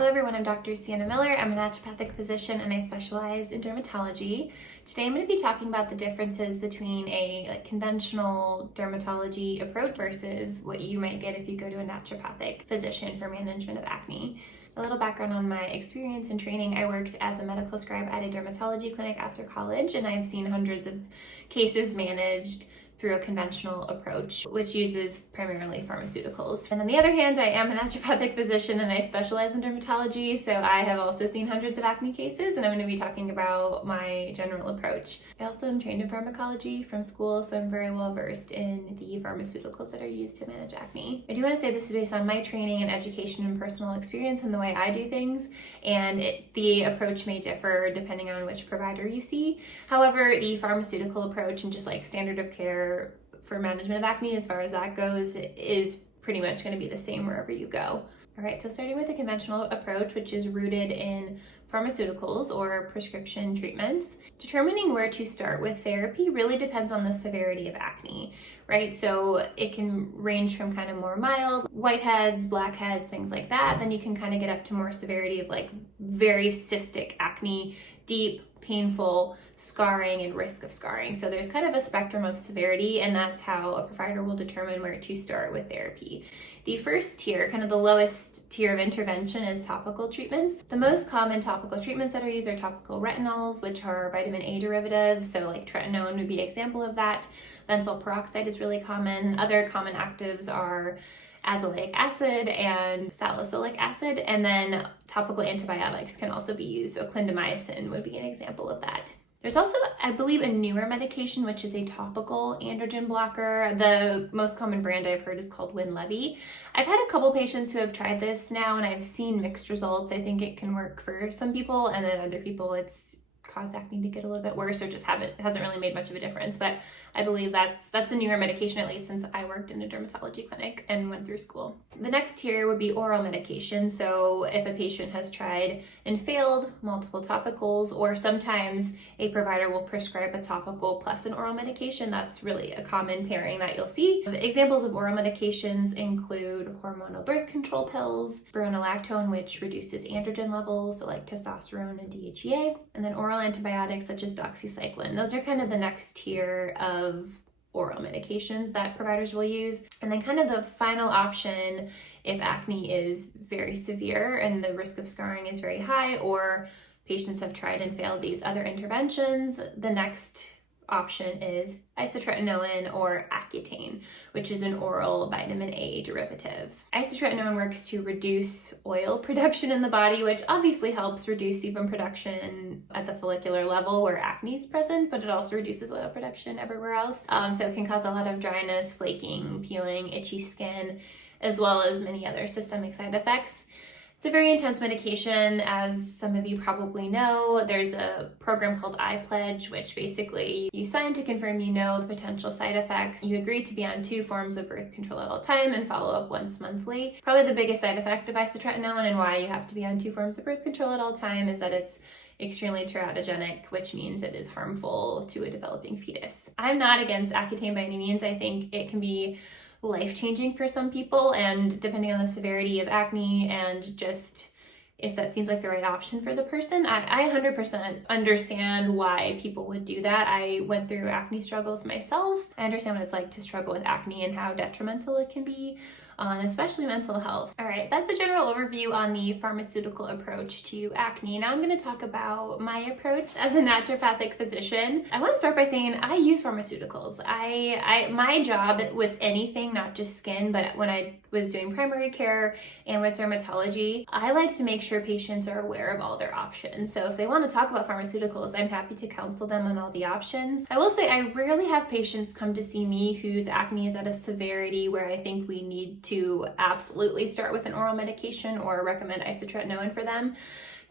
Hello everyone, I'm Dr. Sienna Miller. I'm a naturopathic physician and I specialize in dermatology. Today I'm going to be talking about the differences between a conventional dermatology approach versus what you might get if you go to a naturopathic physician for management of acne. A little background on my experience and training. I worked as a medical scribe at a dermatology clinic after college, and I've seen hundreds of cases managed through a conventional approach, which uses primarily pharmaceuticals. And on the other hand, I am a naturopathic physician and I specialize in dermatology, so I have also seen hundreds of acne cases, and I'm going to be talking about my general approach. I also am trained in pharmacology from school, so I'm very well versed in the pharmaceuticals that are used to manage acne. I do want to say this is based on my training and education and personal experience and the way I do things, and the approach may differ depending on which provider you see. However, the pharmaceutical approach and just like standard of care for management of acne, as far as that goes, is pretty much going to be the same wherever you go. All right, so starting with the conventional approach, which is rooted in pharmaceuticals or prescription treatments, determining where to start with therapy really depends on the severity of acne, right? So it can range from kind of more mild, whiteheads, blackheads, things like that. Then you can kind of get up to more severity of like very cystic acne, deep, painful scarring and risk of scarring. So there's kind of a spectrum of severity, and that's how a provider will determine where to start with therapy. The first tier, kind of the lowest tier of intervention, is topical treatments. The most common topical treatments that are used are topical retinols, which are vitamin A derivatives. So like tretinoin would be an example of that. Benzoyl peroxide is really common. Other common actives are azelaic acid and salicylic acid, and then topical antibiotics can also be used. So clindamycin would be an example of that. There's also, I believe, a newer medication, which is a topical androgen blocker. The most common brand I've heard is called Winlevi. I've had a couple patients who have tried this now, and I've seen mixed results. I think it can work for some people, and then other people it's caused acne to get a little bit worse, or just hasn't really made much of a difference. But I believe that's a newer medication, at least since I worked in a dermatology clinic and went through school. The next tier would be oral medication. So if a patient has tried and failed multiple topicals, or sometimes a provider will prescribe a topical plus an oral medication, that's really a common pairing that you'll see. Examples of oral medications include hormonal birth control pills, spironolactone, which reduces androgen levels, so like testosterone and DHEA, and then oral antibiotics such as doxycycline. Those are kind of the next tier of oral medications that providers will use. And then kind of the final option, if acne is very severe and the risk of scarring is very high, or patients have tried and failed these other interventions, the next option is isotretinoin or Accutane, which is an oral vitamin A derivative. Isotretinoin works to reduce oil production in the body, which obviously helps reduce sebum production at the follicular level where acne is present, but it also reduces oil production everywhere else. So it can cause a lot of dryness, flaking, peeling, itchy skin, as well as many other systemic side effects. It's a very intense medication, as some of you probably know. There's a program called iPledge, which basically you sign to confirm you know the potential side effects. You agree to be on 2 forms of birth control at all time and follow up once monthly. Probably the biggest side effect of isotretinoin and why you have to be on 2 forms of birth control at all time is that it's extremely teratogenic, which means it is harmful to a developing fetus. I'm not against Accutane by any means. I think it can be life-changing for some people, and depending on the severity of acne and just if that seems like the right option for the person, I 100% understand why people would do that. I went through acne struggles myself. I understand what it's like to struggle with acne and how detrimental it can be on especially mental health. All right, that's a general overview on the pharmaceutical approach to acne. Now I'm going to talk about my approach as a naturopathic physician. I want to start by saying I use pharmaceuticals. My job with anything, not just skin, but when I was doing primary care and with dermatology, I like to make sure patients are aware of all their options. So if they want to talk about pharmaceuticals, I'm happy to counsel them on all the options. I will say I rarely have patients come to see me whose acne is at a severity where I think we need to absolutely start with an oral medication or recommend isotretinoin for them.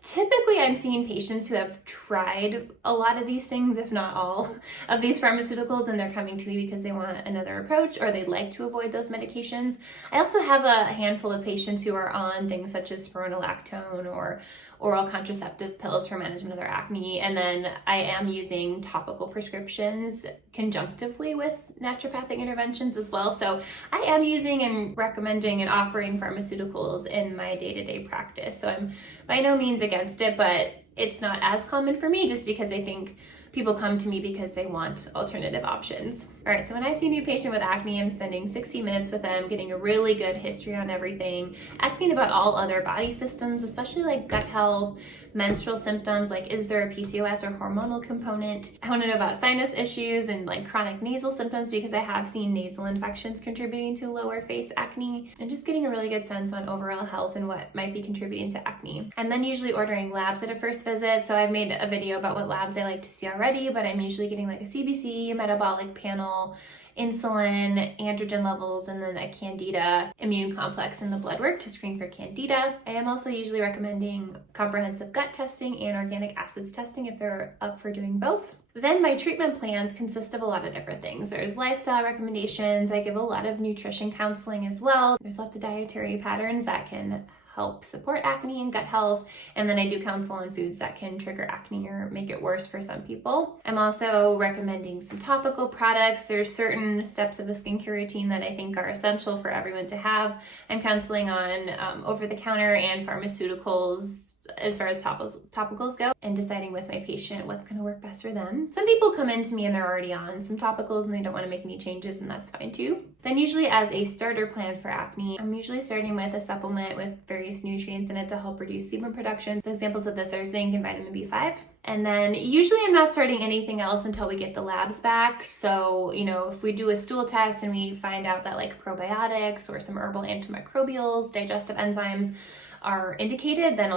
Typically, I'm seeing patients who have tried a lot of these things, if not all of these pharmaceuticals, and they're coming to me because they want another approach or they'd like to avoid those medications. I also have a handful of patients who are on things such as spironolactone or oral contraceptive pills for management of their acne, and then I am using topical prescriptions conjunctively with naturopathic interventions as well. So I am using and recommending and offering pharmaceuticals in my day-to-day practice. So I'm by no means against it, but it's not as common for me just because I think people come to me because they want alternative options. All right, so when I see a new patient with acne, I'm spending 60 minutes with them, getting a really good history on everything, asking about all other body systems, especially like gut health, menstrual symptoms, like is there a PCOS or hormonal component? I want to know about sinus issues and like chronic nasal symptoms because I have seen nasal infections contributing to lower face acne, and just getting a really good sense on overall health and what might be contributing to acne. I'm then usually ordering labs at a first visit, so I've made a video about what labs I like to see already, but I'm usually getting like a CBC, metabolic panel, insulin, androgen levels, and then a candida immune complex in the blood work to screen for candida. I am also usually recommending comprehensive gut testing and organic acids testing if they're up for doing both. Then my treatment plans consist of a lot of different things. There's lifestyle recommendations. I give a lot of nutrition counseling as well. There's lots of dietary patterns that can help support acne and gut health. And then I do counsel on foods that can trigger acne or make it worse for some people. I'm also recommending some topical products. There's certain steps of the skincare routine that I think are essential for everyone to have. I'm counseling on over-the-counter and pharmaceuticals as far as topicals go, and deciding with my patient what's going to work best for them. Some people come in to me and they're already on some topicals and they don't want to make any changes, and that's fine too. Then usually as a starter plan for acne, I'm usually starting with a supplement with various nutrients in it to help reduce sebum production. So examples of this are zinc and vitamin B5. And then usually I'm not starting anything else until we get the labs back. So, if we do a stool test and we find out that like probiotics or some herbal antimicrobials, digestive enzymes are indicated, then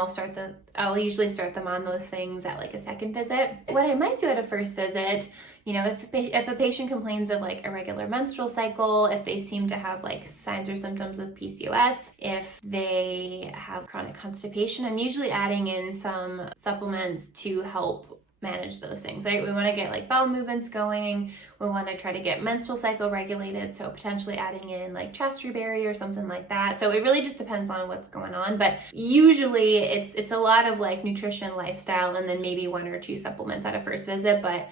I'll usually start them on those things at like a second visit. What I might do at a first visit, if a patient complains of like irregular menstrual cycle, if they seem to have like signs or symptoms of PCOS, if they have chronic constipation, I'm usually adding in some supplements to help manage those things, right? We want to get like bowel movements going. We want to try to get menstrual cycle regulated. So potentially adding in like chasteberry berry or something like that. So it really just depends on what's going on. But usually it's a lot of like nutrition, lifestyle, and then maybe 1 or 2 supplements at a first visit. But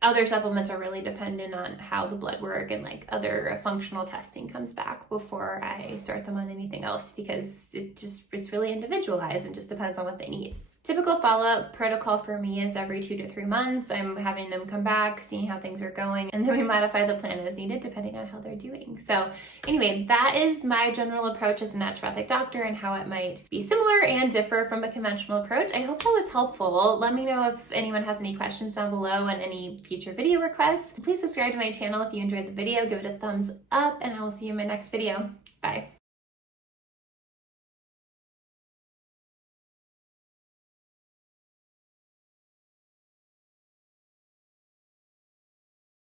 other supplements are really dependent on how the blood work and like other functional testing comes back before I start them on anything else, because it's really individualized and just depends on what they need. Typical follow-up protocol for me is every 2 to 3 months. I'm having them come back, seeing how things are going, and then we modify the plan as needed depending on how they're doing. So anyway, that is my general approach as a naturopathic doctor and how it might be similar and differ from a conventional approach. I hope that was helpful. Let me know if anyone has any questions down below and any future video requests. Please subscribe to my channel if you enjoyed the video, give it a thumbs up, and I will see you in my next video. Bye.